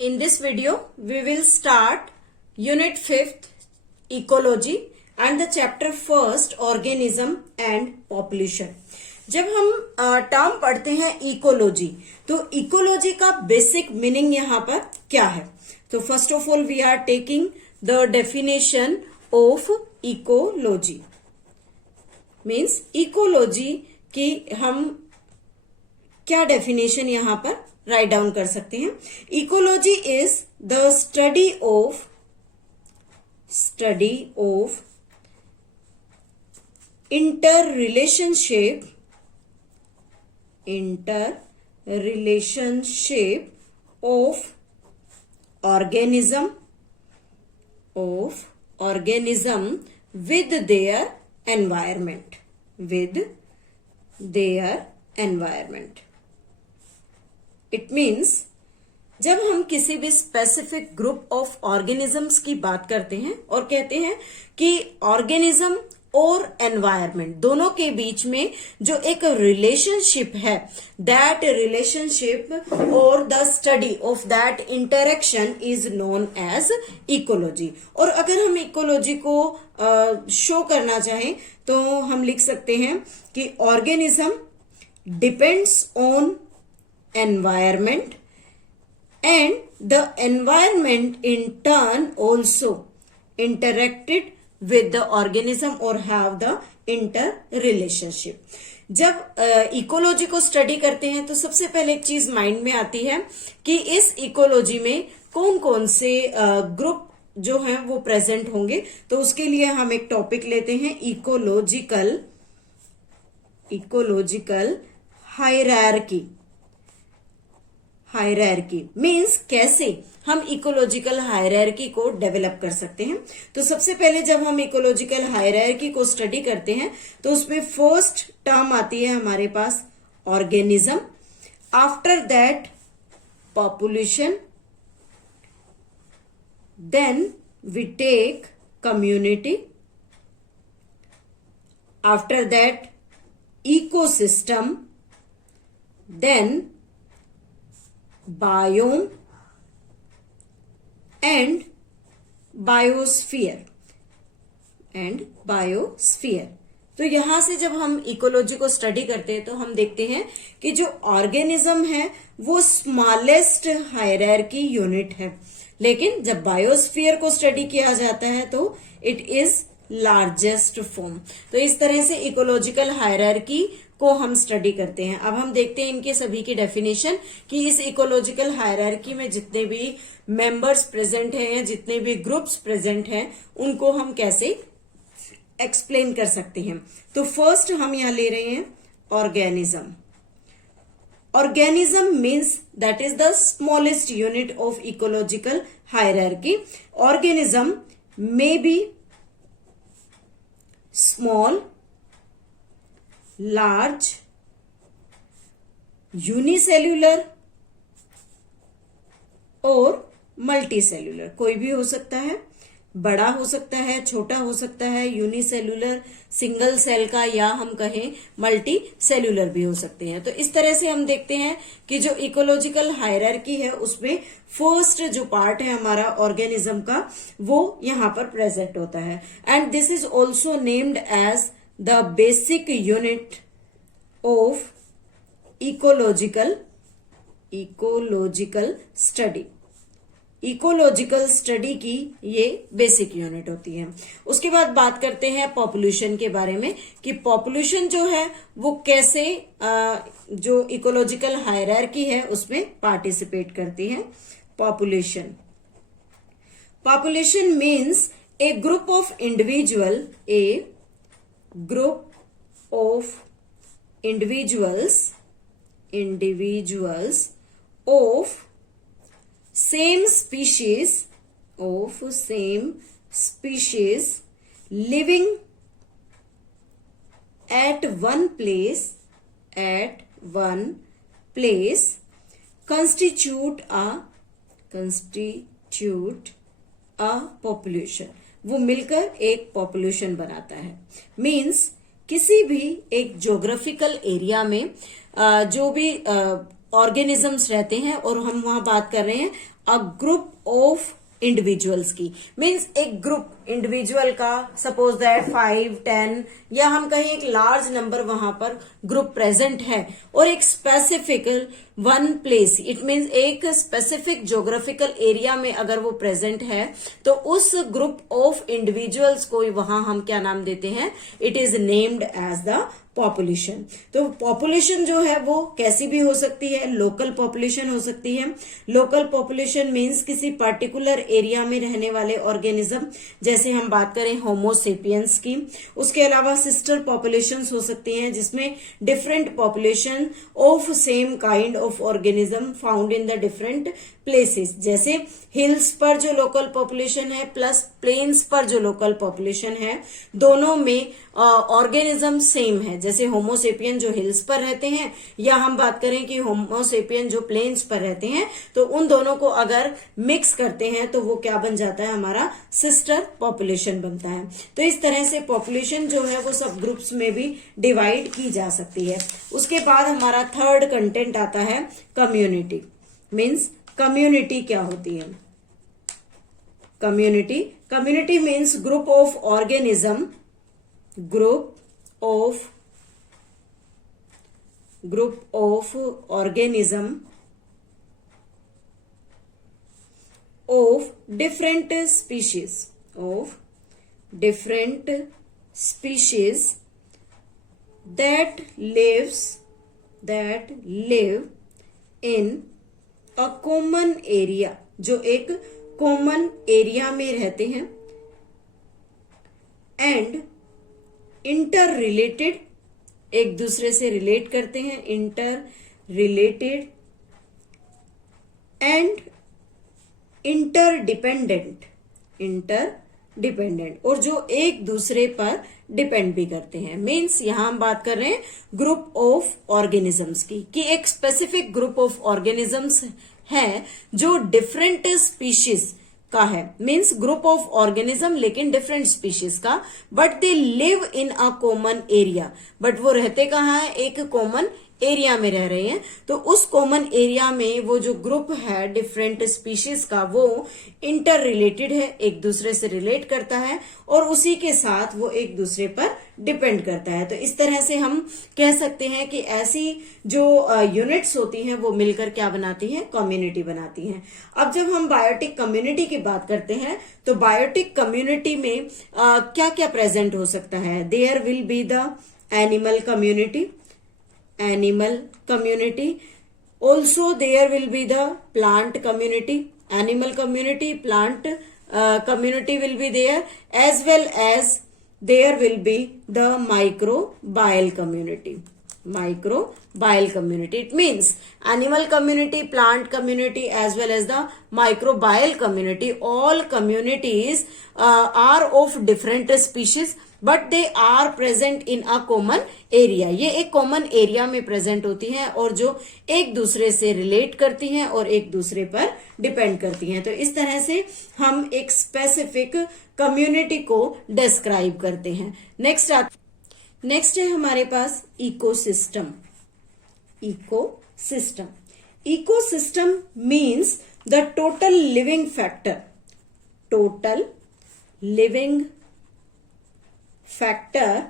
In this video, we will start Unit 5th Ecology and the Chapter 1st Organism and Population. जब हम term पढ़ते हैं ecology, तो ecology का basic meaning यहाँ पर क्या है? तो first of all we are taking the definition of ecology. Means ecology की हम क्या डेफिनेशन यहाँ पर राइट डाउन कर सकते हैं. Ecology is the study of inter relationship of organism with their environment. It means जब हम किसी भी स्पेसिफिक ग्रुप ऑफ ऑर्गेनिजम्स की बात करते हैं और कहते हैं कि ऑर्गेनिज्म और एनवायरनमेंट दोनों के बीच में जो एक रिलेशनशिप है, दैट रिलेशनशिप और the study of that interaction is known as ecology. और अगर हम इकोलॉजी को शो करना चाहें तो हम लिख सकते हैं कि organism depends on environment and the environment in turn also interacted with the organism or have the interrelationship. जब इकोलॉजी को स्टडी करते हैं तो सबसे पहले एक चीज माइंड में आती है कि इस इकोलॉजी में कौन कौन से ग्रुप जो हैं वो प्रेजेंट होंगे. तो उसके लिए हम एक टॉपिक लेते हैं इकोलॉजिकल हायरार्की मीन्स कैसे हम इकोलॉजिकल हायरार्की को डेवलप कर सकते हैं. तो सबसे पहले जब हम इकोलॉजिकल हायरार्की को स्टडी करते हैं तो उसमें फर्स्ट टर्म आती है हमारे पास organism, after that population, then we take community, after that ecosystem, then biome and biosphere. तो यहां से जब हम इकोलॉजी को स्टडी करते हैं तो हम देखते हैं कि जो ऑर्गेनिज्म है वो स्मॉलेस्ट हायरार्की यूनिट है, लेकिन जब बायोस्फीयर को स्टडी किया जाता है तो इट इज लार्जेस्ट फॉर्म. तो इस तरह से इकोलॉजिकल हायरार्की को हम स्टडी करते हैं. अब हम देखते हैं इनके सभी की डेफिनेशन कि इस इकोलॉजिकल हायरार्की में जितने भी मेंबर्स प्रेजेंट हैं या जितने भी ग्रुप्स प्रेजेंट हैं उनको हम कैसे एक्सप्लेन कर सकते हैं. तो फर्स्ट हम यहां ले रहे हैं organism means that is the smallest unit of ecological hierarchy. Organism may be small, large, unicellular और मल्टीसेल्यूलर. कोई भी हो सकता है, बड़ा हो सकता है, छोटा हो सकता है, यूनिसेल्यूलर सिंगल सेल का, या हम कहें मल्टी सेल्यूलर भी हो सकते हैं. तो इस तरह से हम देखते हैं कि जो इकोलॉजिकल हायरार्की है उसमें फर्स्ट जो पार्ट है हमारा ऑर्गेनिज्म का वो यहां पर प्रेजेंट होता है. And this is also named as the basic unit of ecological study. Ecological study की ये बेसिक यूनिट होती है. उसके बाद बात करते हैं पॉपुलेशन के बारे में कि पॉपुलेशन जो है वो कैसे जो इकोलॉजिकल हायरार्की है उसमें पार्टिसिपेट करती है. Population means A group of individuals of same species living at one place constitute a population. वो मिलकर एक पॉपुलेशन बनाता है. मीन्स किसी भी एक ज्योग्राफिकल एरिया में जो भी ऑर्गेनिजम्स रहते हैं और हम वहां बात कर रहे हैं अ ग्रुप ऑफ इंडिविजुअल्स की। मीन्स एक ग्रुप इंडिविजुअल का, सपोज दैट 5, 10 या हम कहें एक लार्ज नंबर वहां पर ग्रुप प्रेजेंट है और एक specific one place, it means एक स्पेसिफिक ज्योग्राफिकल एरिया में अगर वो प्रेजेंट है तो उस ग्रुप ऑफ इंडिविजुअल्स को वहां हम क्या नाम देते हैं, it is named as the population. तो पॉपुलेशन जो है वो कैसी भी हो सकती है, लोकल पॉपुलेशन हो सकती है। लोकल पॉपुलेशन मीन्स किसी पर्टिकुलर एरिया में रहने वाले ऑर्गेनिज्म, जैसे हम बात करें होमोसेपियंस की। उसके अलावा सिस्टर पॉपुलेशंस हो सकती हैं जिसमें different population of same kind of organism found in the different places. जैसे हिल्स पर जो लोकल पॉपुलेशन है प्लस प्लेन्स पर जो लोकल पॉपुलेशन है, दोनों में ऑर्गेनिज्म सेम है। जैसे होमोसेपियन जो हिल्स पर रहते हैं या हम बात करें कि होमोसेपियन जो प्लेन्स पर रहते हैं, तो उन दोनों को अगर मिक्स करते हैं तो वो क्या बन जाता है, हमारा सिस्टर पॉपुलेशन बनता है। तो इस तरह से पॉपुलेशन जो है वो सब ग्रुप्स में भी डिवाइड की जा सकती है। उसके बाद हमारा थर्ड कंटेंट आता है कम्युनिटी। मीन्स कम्युनिटी क्या होती है, community means group of organism, group of organism of different species that live in a common area, जो एक कॉमन एरिया में रहते हैं, एंड इंटर रिलेटेड, एक दूसरे से रिलेट करते हैं, इंटर रिलेटेड, एंड इंटरडिपेंडेंट, और जो एक दूसरे पर डिपेंड भी करते हैं। मीन्स यहां हम बात कर रहे हैं ग्रुप ऑफ ऑर्गेनिजम्स की, कि एक स्पेसिफिक ग्रुप ऑफ ऑर्गेनिजम्स है जो डिफरेंट स्पीशीज का है। मीन्स ग्रुप ऑफ ऑर्गेनिज्म लेकिन डिफरेंट स्पीशीज का, but they live in a common area. But वो रहते कहाँ है, एक कॉमन एरिया में रह रहे हैं। तो उस कॉमन एरिया में वो जो ग्रुप है डिफरेंट स्पीशीज का, वो इंटर रिलेटेड है, एक दूसरे से रिलेट करता है और उसी के साथ वो एक दूसरे पर डिपेंड करता है। तो इस तरह से हम कह सकते हैं कि ऐसी जो यूनिट्स होती हैं वो मिलकर क्या बनाती हैं, कम्युनिटी बनाती हैं। अब जब हम बायोटिक कम्युनिटी की बात करते हैं तो बायोटिक कम्युनिटी में क्या क्या प्रेजेंट हो सकता है, there will be the animal community, also there will be the plant community, animal community, plant community will be there, as well as there will be the microbial community. It means animal community, plant community, as well as the microbial community. All communities are of different species, but they are present in a common area. ये एक common area में present होती हैं और जो एक दूसरे से रिलेट करती हैं और एक दूसरे पर डिपेंड करती हैं। तो इस तरह से हम एक स्पेसिफिक कम्युनिटी को डिस्क्राइब करते हैं। नेक्स्ट है हमारे पास ecosystem. Ecosystem means the total living factor,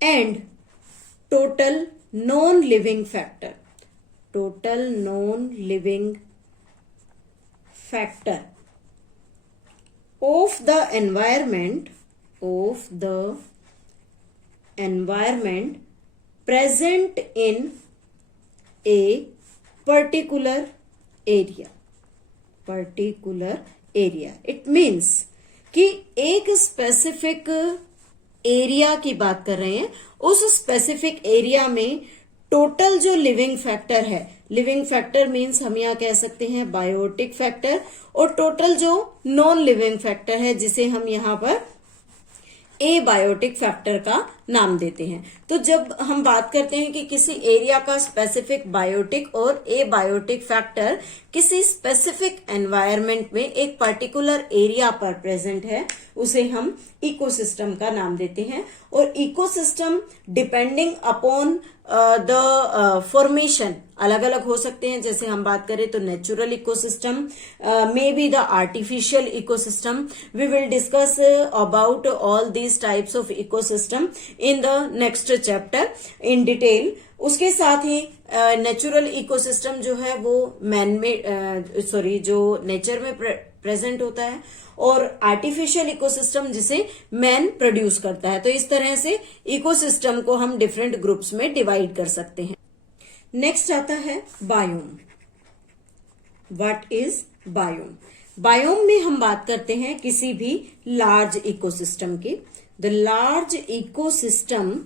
and total non-living factor of the environment present in a particular area. It means कि एक स्पेसिफिक एरिया की बात कर रहे हैं, उस स्पेसिफिक एरिया में टोटल जो लिविंग फैक्टर है, लिविंग फैक्टर मीन्स हम यहाँ कह सकते हैं बायोटिक फैक्टर, और टोटल जो नॉन लिविंग फैक्टर है जिसे हम यहाँ पर ए बायोटिक फैक्टर का नाम देते हैं। तो जब हम बात करते हैं कि किसी एरिया का स्पेसिफिक बायोटिक और ए बायोटिक फैक्टर किसी स्पेसिफिक एनवायरनमेंट में एक पर्टिकुलर एरिया पर प्रेजेंट है, उसे हम इकोसिस्टम का नाम देते हैं। और ecosystem depending upon the formation अलग अलग हो सकते हैं। जैसे हम बात करें तो natural ecosystem, may be the artificial ecosystem. We will discuss about all these types of ecosystem in the next chapter in detail. उसके साथ ही नेचुरल इकोसिस्टम जो है वो मैन मेड जो नेचर में प्रेजेंट होता है, और आर्टिफिशियल इकोसिस्टम जिसे मैन प्रोड्यूस करता है। तो इस तरह से इकोसिस्टम को हम डिफरेंट ग्रुप्स में डिवाइड कर सकते हैं। नेक्स्ट आता है biome. What is biome? Biome में हम बात करते हैं किसी भी लार्ज इकोसिस्टम की। The large ecosystem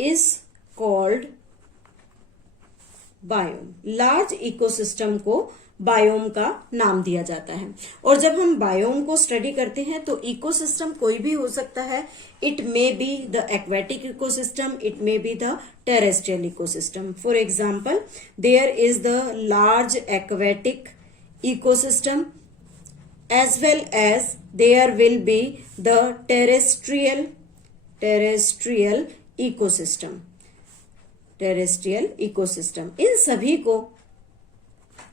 is called biome. Large ecosystem को बायोम का नाम दिया जाता है। और जब हम बायोम को स्टडी करते हैं तो इकोसिस्टम कोई भी हो सकता है। It may be the aquatic ecosystem, it may be the terrestrial ecosystem. For example, there is the large aquatic ecosystem as well as there will be the terrestrial ecosystem। इन सभी को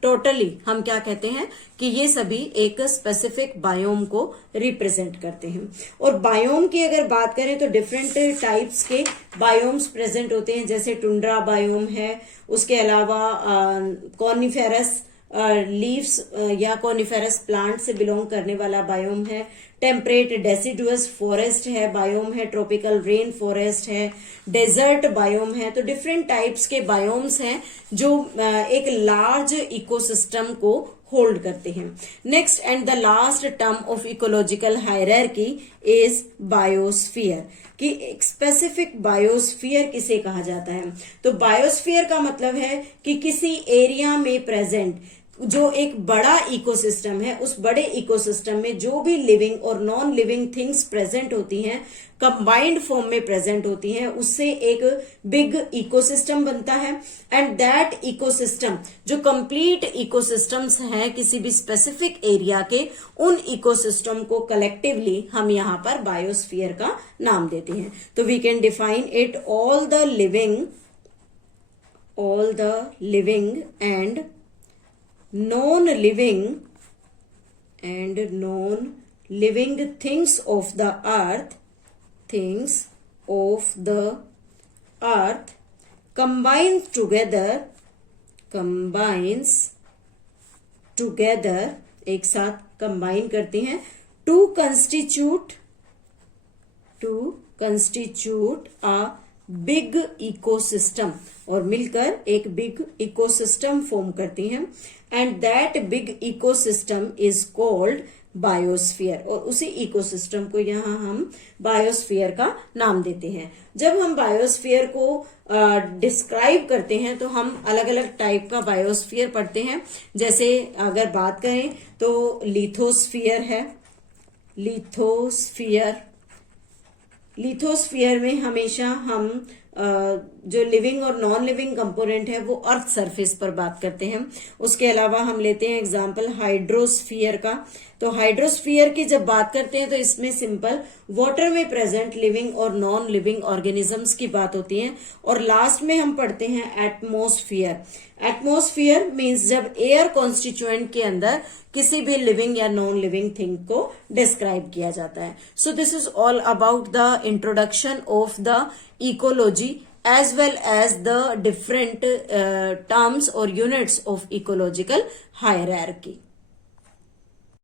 टोटली हम क्या कहते हैं कि ये सभी एक स्पेसिफिक बायोम को रिप्रेजेंट करते हैं। और बायोम की अगर बात करें तो डिफरेंट टाइप्स के बायोम्स प्रेजेंट होते हैं। जैसे टुंड्रा बायोम है, उसके अलावा कॉनिफेरस लीव्स या कॉनिफेरस प्लांट से बिलोंग करने वाला बायोम है। टेम्परेट डेसिडुअस फॉरेस्ट है बायोम है, ट्रॉपिकल रेन फॉरेस्ट है, डेजर्ट बायोम है। तो डिफरेंट टाइप्स के बायोम्स हैं जो एक लार्ज इकोसिस्टम को होल्ड करते हैं। Next and the last term of ecological hierarchy is biosphere. कि एक स्पेसिफिक बायोस्फीयर किसे कहा जाता है? तो बायोस्फीयर का मतलब है कि किसी एरिया में प्रेजेंट जो एक बड़ा इकोसिस्टम है, उस बड़े इकोसिस्टम में जो भी लिविंग और नॉन लिविंग थिंग्स प्रेजेंट होती हैं, कंबाइंड फॉर्म में प्रेजेंट होती हैं, उससे एक बिग इकोसिस्टम बनता है। एंड दैट इकोसिस्टम जो कंप्लीट इकोसिस्टम्स हैं किसी भी स्पेसिफिक एरिया के, उन इकोसिस्टम को कलेक्टिवली हम यहाँ पर बायोस्फीयर का नाम देते हैं। तो we can define it all the living and non-living things of the earth combines together एक साथ कंबाइन करते हैं to constitute a big ecosystem, और मिलकर एक बिग इकोसिस्टम फॉर्म करती हैं। And that big ecosystem is called biosphere. और उसी इकोसिस्टम को यहाँ हम बायोस्फीयर का नाम देते हैं। जब हम बायोस्फीयर को डिस्क्राइब करते हैं तो हम अलग अलग टाइप का बायोस्फीयर पढ़ते हैं। जैसे अगर बात करें तो लिथोस्फीयर है। लिथोस्फीयर में हमेशा हम जो लिविंग और नॉन लिविंग कंपोनेंट है वो अर्थ सरफेस पर बात करते हैं। उसके अलावा हम लेते हैं एग्जांपल हाइड्रोस्फीयर का। तो हाइड्रोस्फीयर की जब बात करते हैं तो इसमें सिंपल वाटर में प्रेजेंट लिविंग और नॉन लिविंग ऑर्गेनिजम्स की बात होती है। और लास्ट में हम पढ़ते हैं एटमॉस्फेयर। एटमॉस्फेयर मीन्स जब एयर कॉन्स्टिट्यूएंट के अंदर किसी भी लिविंग या नॉन लिविंग थिंग को डिस्क्राइब किया जाता है। So this is all about the introduction of the ecology as well as the different terms or units of ecological hierarchy.